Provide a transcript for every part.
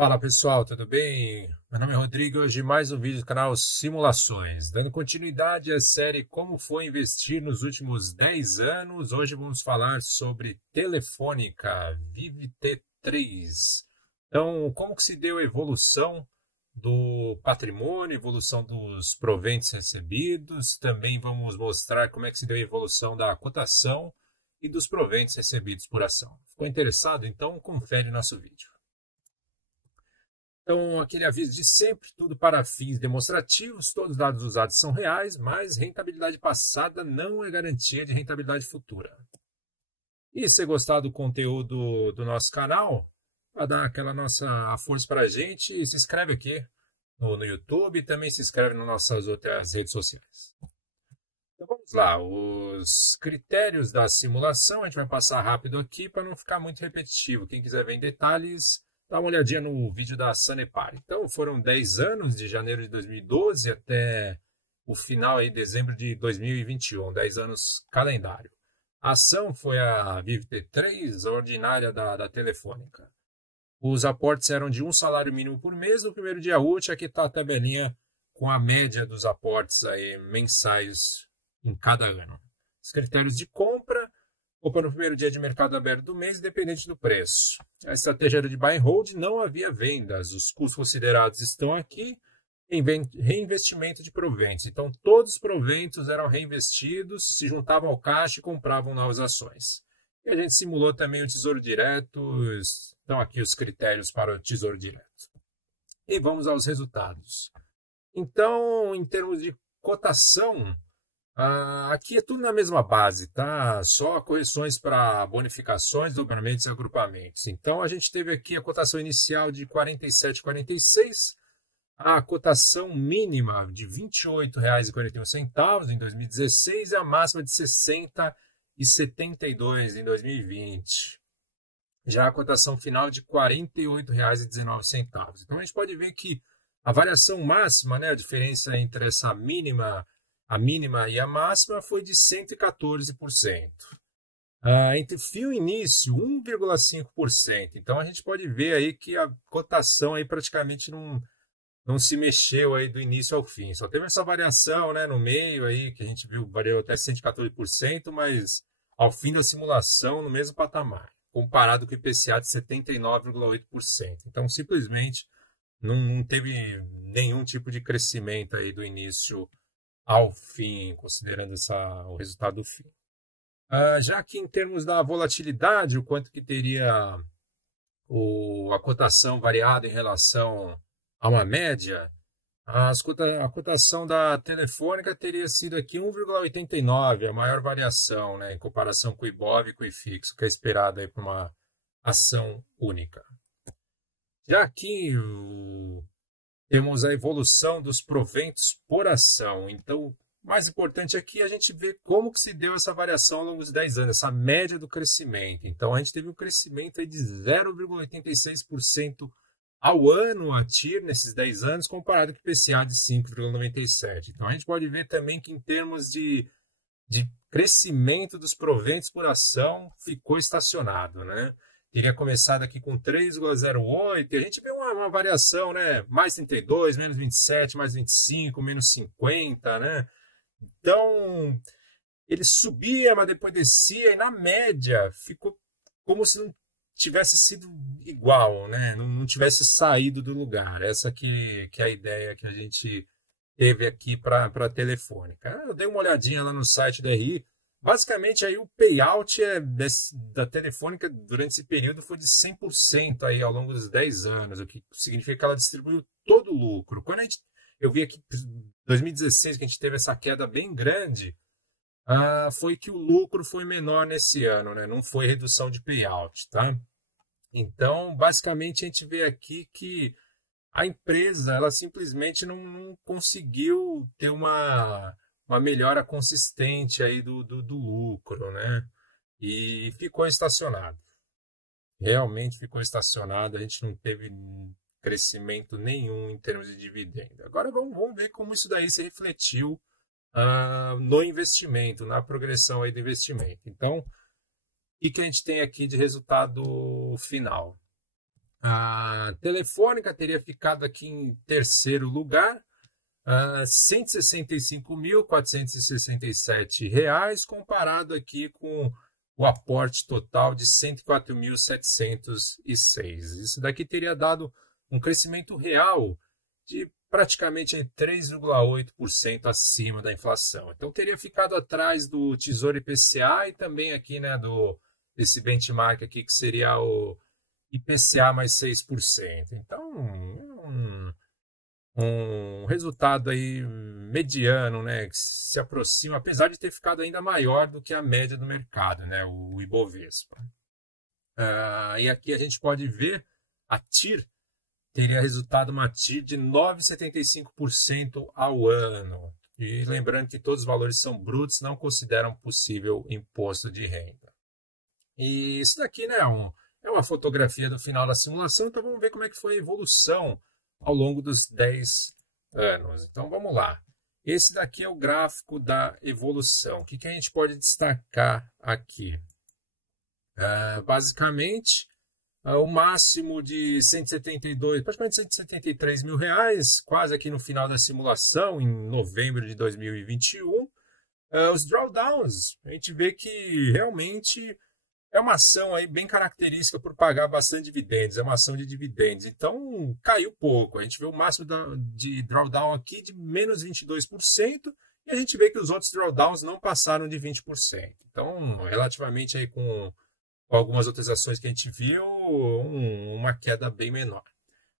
Fala pessoal, tudo bem? Meu nome é Rodrigo e hoje mais um vídeo do canal Simulações. Dando continuidade à série Como foi investir nos últimos 10 anos, hoje vamos falar sobre Telefônica Vive T3. Então, como que se deu a evolução do patrimônio, evolução dos proventos recebidos, também vamos mostrar como é que se deu a evolução da cotação e dos proventos recebidos por ação. Ficou interessado? Então confere nosso vídeo. Então, aquele aviso de sempre, tudo para fins demonstrativos, todos os dados usados são reais, mas rentabilidade passada não é garantia de rentabilidade futura. E se gostar do conteúdo do nosso canal, para dar aquela nossa força para a gente, se inscreve aqui no YouTube e também se inscreve nas nossas outras redes sociais. Então vamos lá, os critérios da simulação, a gente vai passar rápido aqui para não ficar muito repetitivo. Quem quiser ver em detalhes, dá uma olhadinha no vídeo da Sanepar. Então, foram 10 anos, de janeiro de 2012 até o final, aí, dezembro de 2021, 10 anos calendário. A ação foi a Vive T3, a ordinária da Telefônica. Os aportes eram de um salário mínimo por mês no primeiro dia útil. Aqui está a tabelinha com a média dos aportes aí, mensais em cada ano. Os critérios de compra: compra no primeiro dia de mercado aberto do mês, independente do preço. A estratégia era de buy and hold, não havia vendas. Os custos considerados estão aqui. Reinvestimento de proventos. Então, todos os proventos eram reinvestidos, se juntavam ao caixa e compravam novas ações. E a gente simulou também o Tesouro Direto. Estão aqui os critérios para o Tesouro Direto. E vamos aos resultados. Então, em termos de cotação, aqui é tudo na mesma base, tá? Só correções para bonificações, dobramentos e agrupamentos. Então, a gente teve aqui a cotação inicial de R$ 47,46, a cotação mínima de R$ 28,41 em 2016 e a máxima de R$ 60,72 em 2020. Já a cotação final de R$ 48,19. Então, a gente pode ver que a variação máxima, né, a diferença entre essa mínima e a máxima foi de 114%. Entre fio e início, 1,5%. Então, a gente pode ver aí que a cotação aí praticamente não se mexeu aí do início ao fim. Só teve essa variação, né, no meio aí, que a gente viu, variou até 114%, mas ao fim da simulação, no mesmo patamar, comparado com o IPCA de 79,8%. Então, simplesmente, não teve nenhum tipo de crescimento aí do início ao fim, considerando o resultado do fim. Já que em termos da volatilidade, o quanto que teria a cotação variada em relação a uma média, a cotação da Telefônica teria sido aqui 1,89, a maior variação, né, em comparação com o Ibov e com o IFIX, que é esperado para uma ação única. Já aqui temos a evolução dos proventos por ação. Então, o mais importante aqui é a gente ver como que se deu essa variação ao longo dos 10 anos, essa média do crescimento. Então, a gente teve um crescimento aí de 0,86% ao ano a TIR nesses 10 anos, comparado com o IPCA de 5,97%. Então, a gente pode ver também que em termos de crescimento dos proventos por ação, ficou estacionado, né? Teria começado aqui com 3,08, e a gente vê uma variação, né? Mais 32, menos 27, mais 25, menos 50, né? Então, ele subia, mas depois descia, e na média ficou como se não tivesse sido igual, né? Não tivesse saído do lugar. Essa que é a ideia que a gente teve aqui para a Telefônica. Eu dei uma olhadinha lá no site da RI. Basicamente, aí o payout da Telefônica durante esse período foi de 100% aí ao longo dos 10 anos, o que significa que ela distribuiu todo o lucro. Quando eu vi aqui em 2016 que a gente teve essa queda bem grande, foi que o lucro foi menor nesse ano, né? Não foi redução de payout, tá? Então, basicamente, a gente vê aqui que a empresa ela simplesmente não conseguiu ter uma melhora consistente aí do lucro, né? E ficou estacionado. Realmente ficou estacionado, a gente não teve crescimento nenhum em termos de dividendo. Agora vamos ver como isso daí se refletiu no investimento, na progressão aí do investimento. Então, o que a gente tem aqui de resultado final? A Telefônica teria ficado aqui em terceiro lugar, R$ 165.467, comparado aqui com o aporte total de 104.706. Isso daqui teria dado um crescimento real de praticamente 3,8% acima da inflação. Então teria ficado atrás do Tesouro IPCA e também aqui, né, desse benchmark aqui que seria o IPCA mais 6%. Então, um resultado aí mediano, né, que se aproxima, apesar de ter ficado ainda maior do que a média do mercado, né, o Ibovespa. E aqui a gente pode ver a TIR teria resultado uma TIR de 9,75% ao ano. E lembrando que todos os valores são brutos, não consideram possível imposto de renda. E isso daqui, né, é uma fotografia do final da simulação, então vamos ver como é que foi a evolução ao longo dos 10 anos. Então vamos lá. Esse daqui é o gráfico da evolução. O que a gente pode destacar aqui? Basicamente, o máximo de 172, praticamente 173 mil reais, quase aqui no final da simulação, em novembro de 2021. Os drawdowns, a gente vê que realmente é uma ação aí bem característica por pagar bastante dividendos, é uma ação de dividendos, então caiu pouco. A gente vê o máximo de drawdown aqui de menos 22%, e a gente vê que os outros drawdowns não passaram de 20%. Então, relativamente aí com algumas outras ações que a gente viu, uma queda bem menor.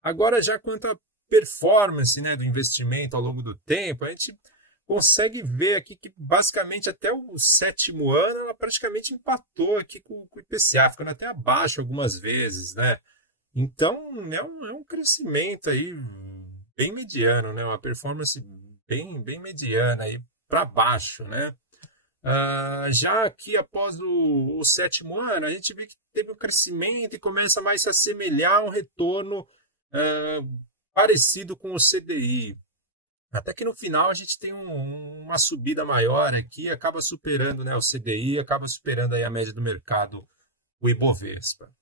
Agora, já quanto à performance, né, do investimento ao longo do tempo, a gente consegue ver aqui que basicamente até o sétimo ano ela praticamente empatou aqui com o IPCA, ficando até abaixo algumas vezes, né? Então, é um crescimento aí bem mediano, né? Uma performance bem mediana aí para baixo, né? Já aqui após o sétimo ano, a gente vê que teve um crescimento e começa mais a se assemelhar a um retorno parecido com o CDI. Até que no final a gente tem uma subida maior aqui, acaba superando, né, o CDI, acaba superando aí a média do mercado, o Ibovespa.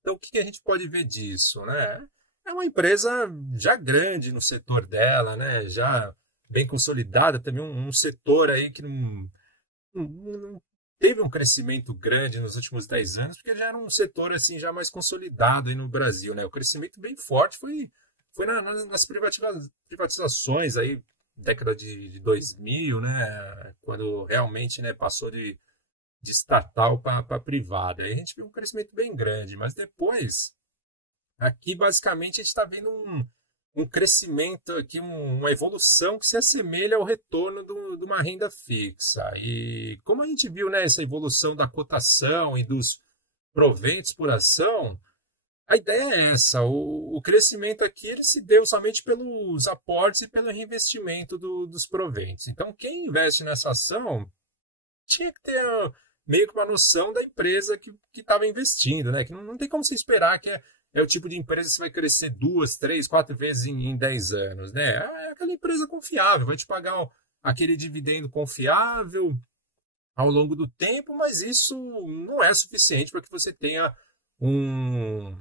Então o que a gente pode ver disso, né? É uma empresa já grande no setor dela, né? Já bem consolidada, também um setor aí que não teve um crescimento grande nos últimos 10 anos, porque já era um setor assim já mais consolidado aí no Brasil, né? O crescimento bem forte foi nas privatizações aí, década de 2000, né? Quando realmente, né, passou de estatal para privada. Aí a gente viu um crescimento bem grande, mas depois, aqui basicamente a gente está vendo um crescimento aqui, uma evolução que se assemelha ao retorno de uma renda fixa. E como a gente viu, né, essa evolução da cotação e dos proventos por ação, a ideia é essa. O crescimento aqui ele se deu somente pelos aportes e pelo reinvestimento dos proventos. Então, quem investe nessa ação tinha que ter meio que uma noção da empresa que estava investindo, né? Que não tem como se esperar que é o tipo de empresa que você vai crescer 2, 3, 4 vezes em 10 anos, né? É aquela empresa confiável, vai te pagar aquele dividendo confiável ao longo do tempo, mas isso não é suficiente para que você tenha um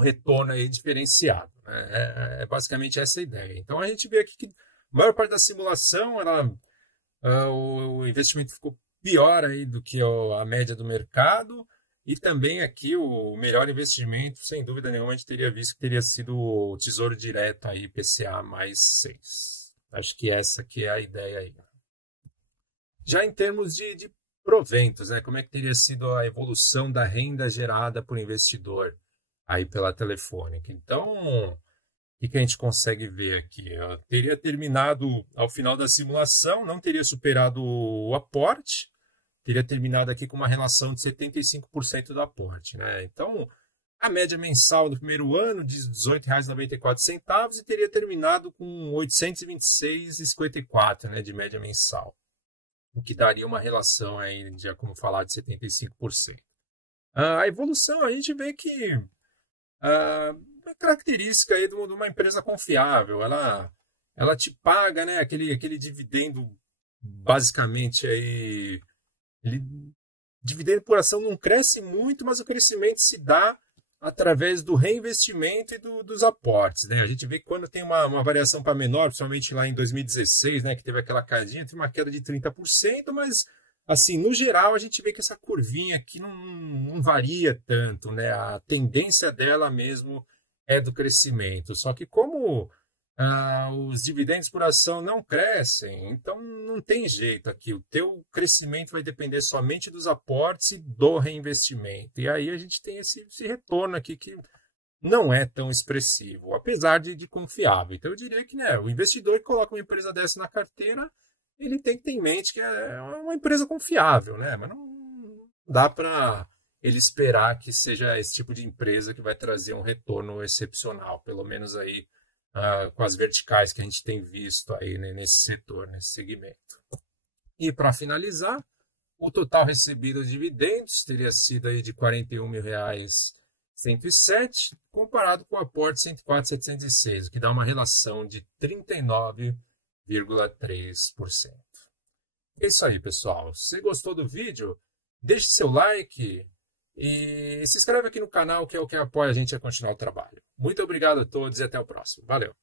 retorno aí diferenciado, né? É basicamente essa a ideia. Então a gente vê aqui que a maior parte da simulação, o investimento ficou pior aí do que a média do mercado. E também aqui o melhor investimento, sem dúvida nenhuma, a gente teria visto que teria sido o Tesouro Direto aí, IPCA mais 6. Acho que essa aqui é a ideia aí. Já em termos de proventos, né? Como é que teria sido a evolução da renda gerada por investidor aí pela Telefônica? Então, o que a gente consegue ver aqui? Teria terminado ao final da simulação, não teria superado o aporte, teria terminado aqui com uma relação de 75% do aporte, né? Então, a média mensal do primeiro ano de R$ 18,94 e teria terminado com R$ 826,54, né, de média mensal, o que daria uma relação aí, já como falar, de 75%. A evolução, a gente vê que uma característica aí de uma empresa confiável, ela te paga, né, aquele dividendo, basicamente aí. Dividendo por ação não cresce muito, mas o crescimento se dá através do reinvestimento e dos aportes, né? A gente vê que quando tem uma variação para menor, principalmente lá em 2016, né, que teve aquela quedinha, teve uma queda de 30%, mas assim, no geral, a gente vê que essa curvinha aqui não varia tanto, né? A tendência dela mesmo é do crescimento. Só que como os dividendos por ação não crescem, então não tem jeito aqui. O teu crescimento vai depender somente dos aportes e do reinvestimento. E aí a gente tem esse retorno aqui que não é tão expressivo, apesar de confiável. Então eu diria que, né, o investidor que coloca uma empresa dessa na carteira, ele tem que ter em mente que é uma empresa confiável, né? Mas não dá para ele esperar que seja esse tipo de empresa que vai trazer um retorno excepcional, pelo menos aí com as verticais que a gente tem visto aí, né, nesse setor, nesse segmento. E para finalizar, o total recebido de dividendos teria sido aí de R$ 41.107, comparado com o aporte de R$ 104.706, o que dá uma relação de 39,3%. É isso aí, pessoal. Se gostou do vídeo, deixe seu like e se inscreve aqui no canal, que é o que apoia a gente a continuar o trabalho. Muito obrigado a todos e até o próximo. Valeu!